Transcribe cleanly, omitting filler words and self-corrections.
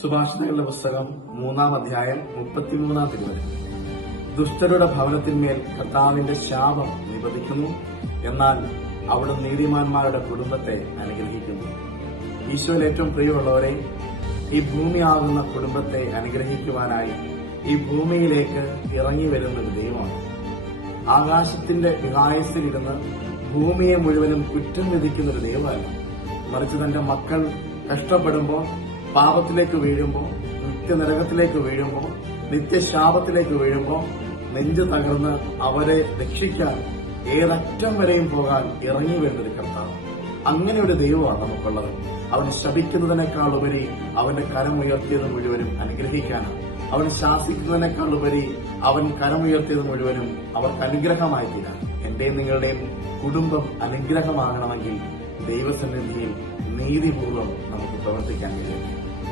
സുഭാഷിതങ്ങളുടെ പുസ്തകം 3-ാം അധ്യായം 33-ാം തിരുവചനം. ദുഷ്ടരുടെ ഭവനത്തിന്മേൽ കർത്താവിന്റെ ശാപം നിപതിക്കുന്നു, എന്നാൽ അവിടെ നീതിമാന്മാരുടെ കുടുംബത്തെ അനുഗ്രഹിക്കുന്നു. ഈശോയിൽ ഏറ്റവും പ്രിയമുള്ളവരെ, ഈ ഭൂമിയാകുന്ന കുടുംബത്തെ അനുഗ്രഹിക്കുവാനായി ഈ ഭൂമിയിലേക്ക് ഇറങ്ങി വരുന്ന ഒരു ദൈവമാണ്. ആകാശത്തിന്റെ വിഹായസിലിരുന്ന് ഭൂമിയെ മുഴുവനും കുറ്റം വിധിക്കുന്ന ഒരു ദൈവമല്ല, മറിച്ച് തന്റെ മക്കൾ കഷ്ടപ്പെടുമ്പോൾ, പാപത്തിലേക്ക് വീഴുമ്പോൾ, നിത്യനരകത്തിലേക്ക് വീഴുമ്പോൾ, നിത്യശാപത്തിലേക്ക് വീഴുമ്പോൾ നെഞ്ചു തകർന്ന് അവരെ രക്ഷിക്കാൻ ഏതറ്റം വരെയും പോകാൻ ഇറങ്ങി വരുന്നൊരു കർത്താവ്. അങ്ങനെ ഒരു ദൈവമാണ് നമുക്കുള്ളത്. അവൻ ശപിക്കുന്നതിനേക്കാൾ ഉപരി അവന്റെ കരമുയർത്തിയത് മുഴുവനും അനുഗ്രഹിക്കാനാണ്. അവൻ ശാസിക്കുന്നതിനേക്കാൾ ഉപരി അവൻ കരമുയർത്തിയത് മുഴുവനും അവർക്ക് അനുഗ്രഹമായി തീരാൻ. എന്റെയും നിങ്ങളുടെയും കുടുംബം അനുഗ്രഹമാകണമെങ്കിൽ ദൈവസന്നിധിയിൽ നീതിപൂർവ്വം നമുക്ക് പ്രവർത്തിക്കാൻ കഴിയും.